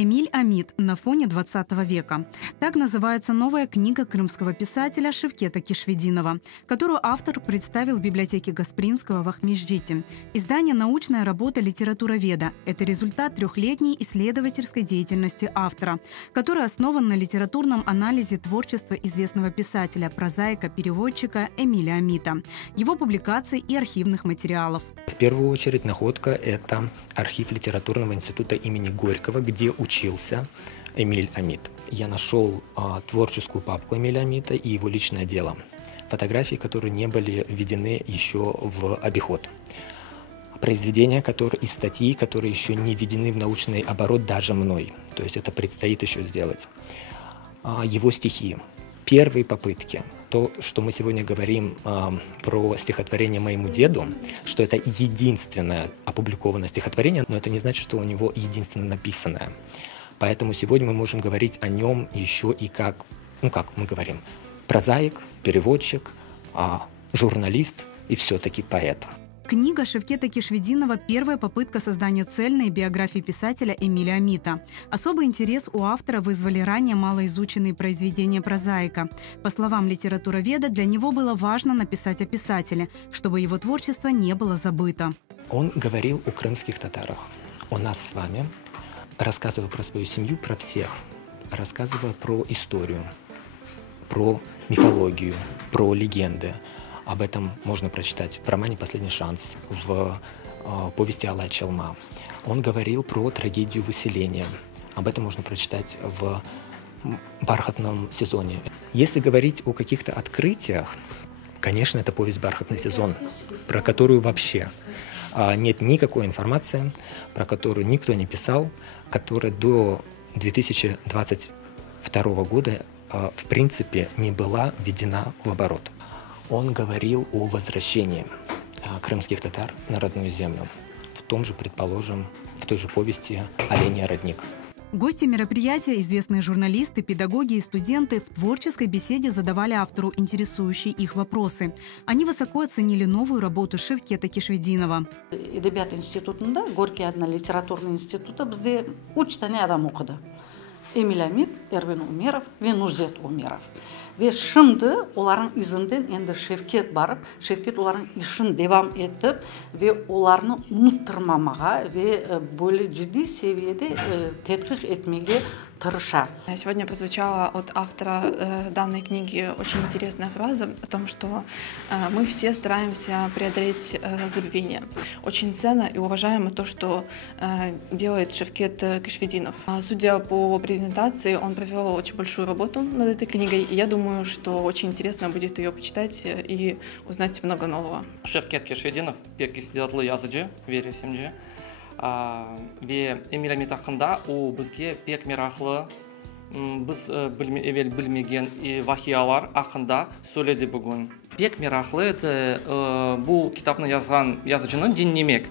Эмиль Амид на фоне 20 века. Так называется новая книга крымского писателя Шевкета Кишвединова, которую автор представил в библиотеке Гаспринского в Ахмеджите. Издание «Научная работа литературоведа». Это результат трехлетней исследовательской деятельности автора, который основан на литературном анализе творчества известного писателя, прозаика, переводчика Эмиля Амида, его публикаций и архивных материалов. В первую очередь находка – это архив литературного института имени Горького, где учился Эмиль Амид. Я нашел творческую папку Эмиля Амида и его личное дело. Фотографии, которые не были введены еще в обиход. Произведения и статьи, которые еще не введены в научный оборот даже мной. То есть это предстоит еще сделать. Его стихи. Первые попытки. То, что мы сегодня говорим про стихотворение «Моему деду», что это единственное опубликованное стихотворение, но это не значит, что у него единственно написанное. Поэтому сегодня мы можем говорить о нем еще и как мы говорим, прозаик, переводчик, журналист и все-таки поэт. Книга Шевкета Кишвединова – первая попытка создания цельной биографии писателя Эмиля Амида. Особый интерес у автора вызвали ранее малоизученные произведения прозаика. По словам литературоведа, для него было важно написать о писателе, чтобы его творчество не было забыто. Он говорил о крымских татарах, о нас с вами, рассказывая про свою семью, про всех, рассказывая про историю, про мифологию, про легенды. Об этом можно прочитать в романе «Последний шанс», в повести Алай Чалма. Он говорил про трагедию выселения. Об этом можно прочитать в «Бархатном сезоне». Если говорить о каких-то открытиях, конечно, это повесть «Бархатный сезон», про которую вообще нет никакой информации, про которую никто не писал, которая до 2022 года в принципе не была введена в оборот. Он говорил о возвращении крымских татар на родную землю. В том же, предположим, в той же повести «Оленей родник». Гости мероприятия, известные журналисты, педагоги и студенты, в творческой беседе задавали автору интересующие их вопросы. Они высоко оценили новую работу Шевкета Кишвединова. Эдебиат институтында, Горький адына литературный институты бізде 3 тәне адам оқыды. Эмиль Амид, Эрвин Умеров, Нурзет Умеров. Ve şimdi onların izinden endi Şevket barıp, Şevket onların işini devam etip ve onlarını unutturmamağa ve böyle ciddi seviyede tetkik etmeye тырыша. Сегодня прозвучала от автора данной книги очень интересная фраза о том, что мы все стараемся преодолеть забвение. Очень ценно и уважаемо то, что делает Шевкет Кишвединов. Судя по презентации, он провел очень большую работу над этой книгой, и я думаю, что очень интересно будет ее почитать и узнать много нового. Шевкет Кишвединов пек истедатлы язычы, вересімже. Ve Emil Amid hakkında o bizge pek meraklı, biz evvel bilmegen vahiyalar hakkında söyledi bugün. Pek meraklı bu kitabını yazgan yazıcının dinlemek.